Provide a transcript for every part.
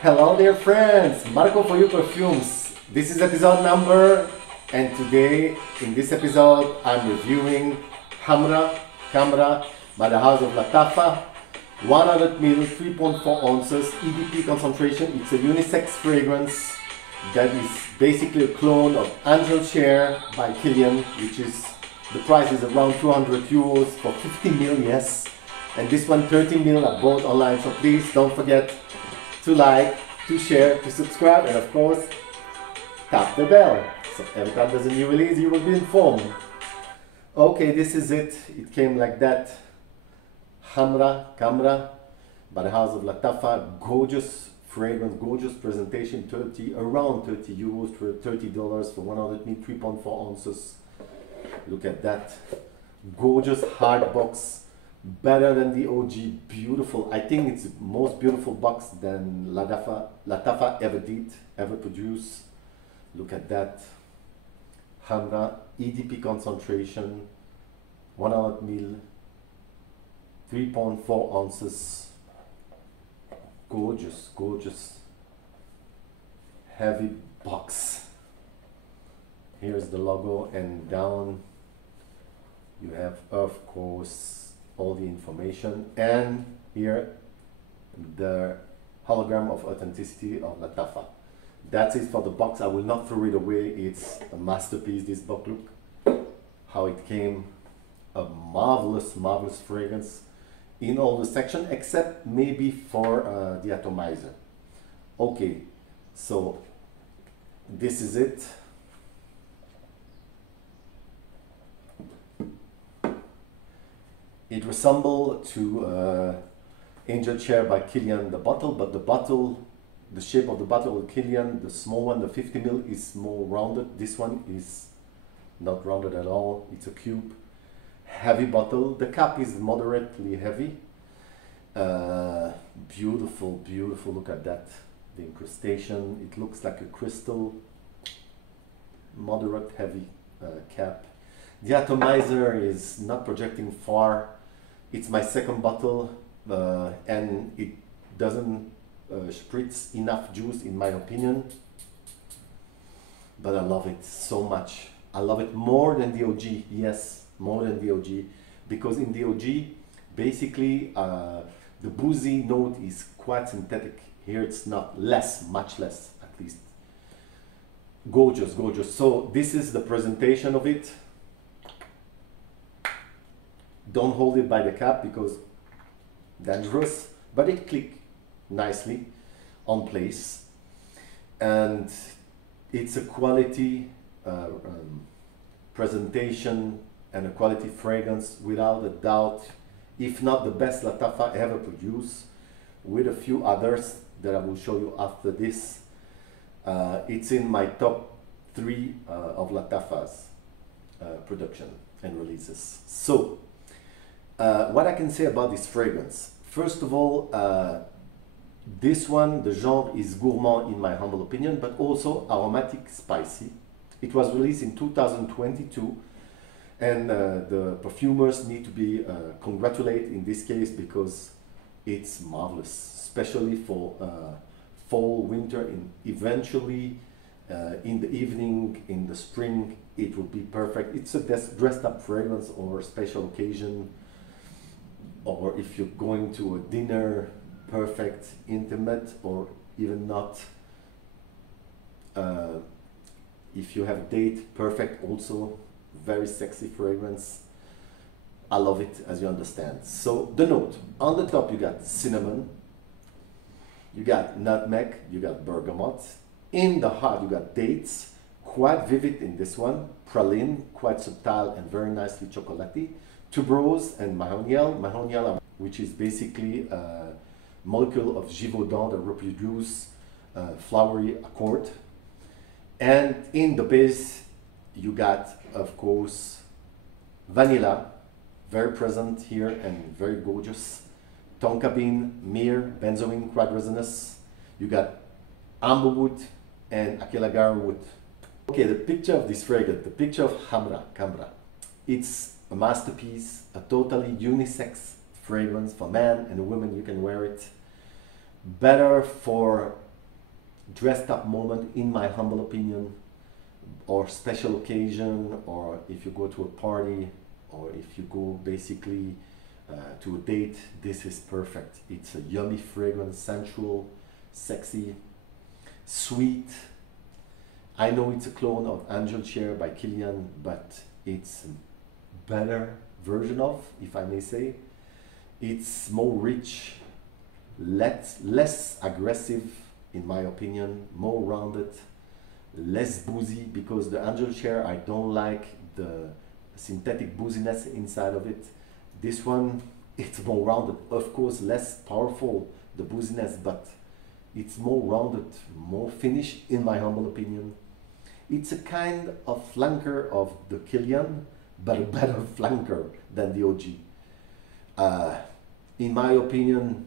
Hello dear friends, Marco for you perfumes. This is episode number, and today in this episode I'm reviewing Khamrah by the House of Lattafa, 100 ml, 3.4 ounces, EDP concentration. It's a unisex fragrance that is basically a clone of Angels Share by Kilian, which is, the price is around 200 euros for 50 ml, yes. And this one 30 ml I bought online, so please don't forget to like, to share, to subscribe, and of course tap the bell, so every time there's a new release you will be informed. Okay, this is it. It came like that. Khamrah by the House of Lattafa. Gorgeous fragrance, gorgeous presentation. Around 30 euros, for $30 for 100 ml, 3.4 ounces. Look at that. Gorgeous hard box. Better than the OG, beautiful. I think it's the most beautiful box than Lattafa ever produced. Look at that. Khamrah, EDP concentration, 100 ml, 3.4 ounces. Gorgeous, gorgeous, heavy box. Here's the logo, and down you have, of course, all the information, and here the hologram of authenticity of Lattafa. That's it for the box. I will not throw it away. It's a masterpiece, this box. Look how it came. A marvelous fragrance in all the section except maybe for the atomizer. Okay, so this is it. It resembles to Angels Share by Kilian, the bottle, but the shape of the bottle of Kilian, the small one, the 50 ml, is more rounded. This one is not rounded at all. It's a cube. Heavy bottle. The cap is moderately heavy. Beautiful, beautiful. Look at that. The incrustation. It looks like a crystal. Moderate heavy cap. The atomizer is not projecting far. It's my second bottle, and it doesn't spritz enough juice in my opinion, but I love it so much. I love it more than the OG, yes, more than the OG, because in the OG basically the boozy note is quite synthetic. Here it's not, much less at least. Gorgeous, gorgeous. So this is the presentation of it. Don't hold it by the cap because dangerous, but it clicks nicely on place, and it's a quality presentation and a quality fragrance without a doubt, if not the best Lattafa ever produced, with a few others that I will show you after this. It's in my top 3 of Lattafa's production and releases. So what I can say about this fragrance, first of all, this one, the genre is gourmand in my humble opinion, but also aromatic, spicy. It was released in 2022, and the perfumers need to be congratulated in this case because it's marvelous, especially for fall, winter, and eventually in the evening, in the spring, it would be perfect. It's a dressed up fragrance or special occasion, or if you're going to a dinner, perfect, intimate, or even not. If you have a date, perfect also. Very sexy fragrance. I love it, as you understand. So the note, on the top you got cinnamon, you got nutmeg, you got bergamot. In the heart you got dates, quite vivid in this one. Praline, quite subtle and very nicely chocolatey. Tuberose and mahonial, which is basically a molecule of Givaudan that reproduce flowery accord. And in the base you got, of course, vanilla, very present here and very gorgeous. Tonka bean, myrrh, benzoin, quite resinous. You got amberwood and agar wood. Okay, the picture of this fragrance, the picture of Khamrah. It's a masterpiece, a totally unisex fragrance for man and women. You can wear it. Better for dressed up moment, in my humble opinion, or special occasion, or if you go to a party, or if you go basically to a date, this is perfect. It's a yummy fragrance, sensual, sexy, sweet. I know it's a clone of Angels Share by Kilian, but it's a better version of, if I may say. It's more rich, less aggressive, in my opinion, more rounded, less boozy, because the Angel Share, I don't like the synthetic booziness inside of it. This one, it's more rounded. Of course, less powerful, the booziness, but it's more rounded, more finished, in my humble opinion. It's a kind of flanker of the Kilian, but a better flanker than the OG. In my opinion,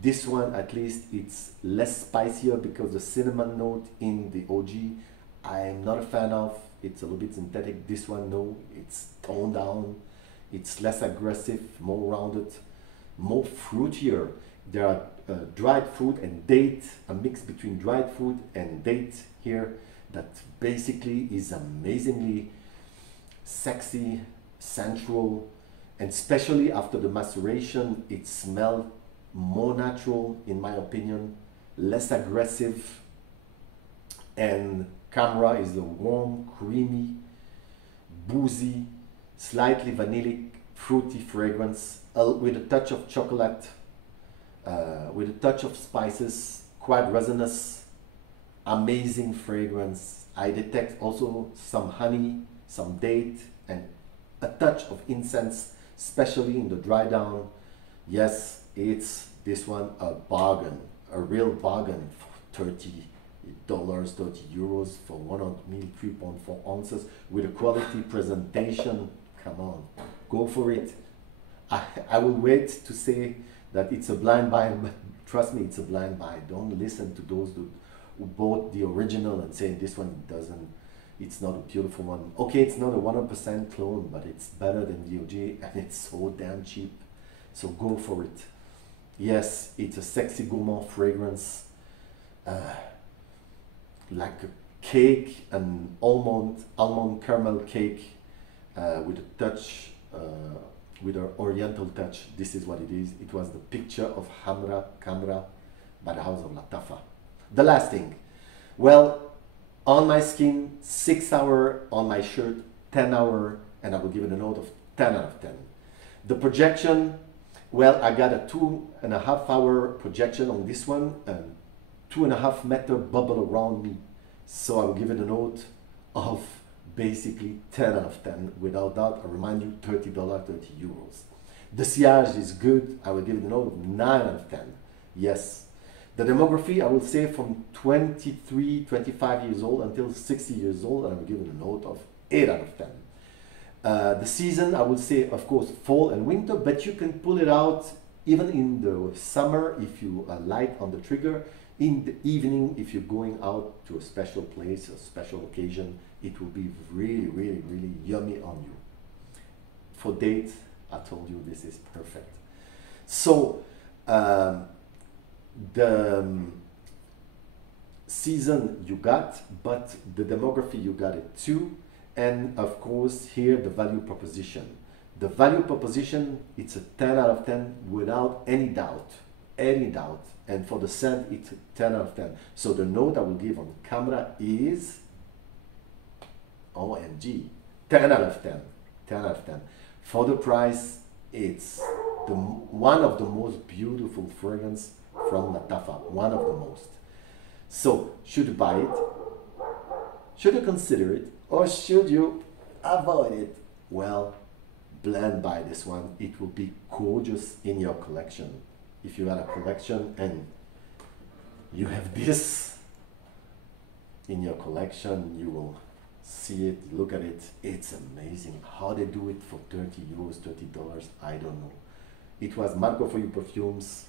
this one, at least, it's less spicier, because the cinnamon note in the OG, I'm not a fan of. It's a little bit synthetic. This one, no, it's toned down. It's less aggressive, more rounded, more fruitier. There are dried fruit and date, a mix between dried fruit and date here that basically is amazingly sexy, sensual, and especially after the maceration, it smells more natural, in my opinion, less aggressive. And Khamrah is a warm, creamy, boozy, slightly vanillic, fruity fragrance with a touch of chocolate, with a touch of spices, quite resinous, amazing fragrance. I detect also some honey, some date, and a touch of incense, especially in the dry down. Yes, it's this one a bargain, a real bargain for $30, 30 euros for 100 ml, 3.4 ounces with a quality presentation. Come on, go for it. I will wait to say that it's a blind buy, but trust me, it's a blind buy. Don't listen to those who bought the original and say this one doesn't, it's not a beautiful one. Okay, it's not a 100% clone, but it's better than the OG, and it's so damn cheap. So go for it. Yes, it's a sexy gourmand fragrance, like a cake, an almond caramel cake, with a touch, with an oriental touch. This is what it is. It was the picture of Khamrah by the house of Lattafa. The last thing, well, on my skin, 6 hours, on my shirt, 10 hours, and I will give it a note of 10 out of 10. The projection, well, I got a 2.5 hour projection on this one, and 2.5 meter bubble around me. So I will give it a note of basically 10 out of 10. Without doubt, I remind you, $30, 30 euros. The sillage is good. I will give it a note of 9 out of 10. Yes. The demography, I will say from 23, 25 years old until 60 years old, and I will give it a note of 8 out of 10. The season, I would say, of course, fall and winter, but you can pull it out even in the summer if you are light on the trigger. In the evening, if you're going out to a special place, a special occasion, it will be really, really, really yummy on you. For date, I told you this is perfect. So, the season you got, but the demography you got it too. And of course, here the value proposition. The value proposition, it's a 10 out of 10 without any doubt. And for the scent, it's a 10 out of 10. So the note I will give on Khamrah is OMG, 10 out of 10. 10 out of 10. For the price, it's one of the most beautiful fragrance from Lattafa, one of the most. So, should you buy it? Should you consider it? Or should you avoid it? Well, blend buy this one. It will be gorgeous in your collection. If you had a collection and you have this in your collection, you will see it, look at it. It's amazing. How they do it for 30 euros, $30, I don't know. It was Marco for You Perfumes.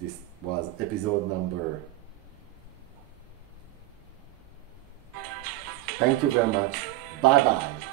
This was episode number. Thank you very much. Bye bye.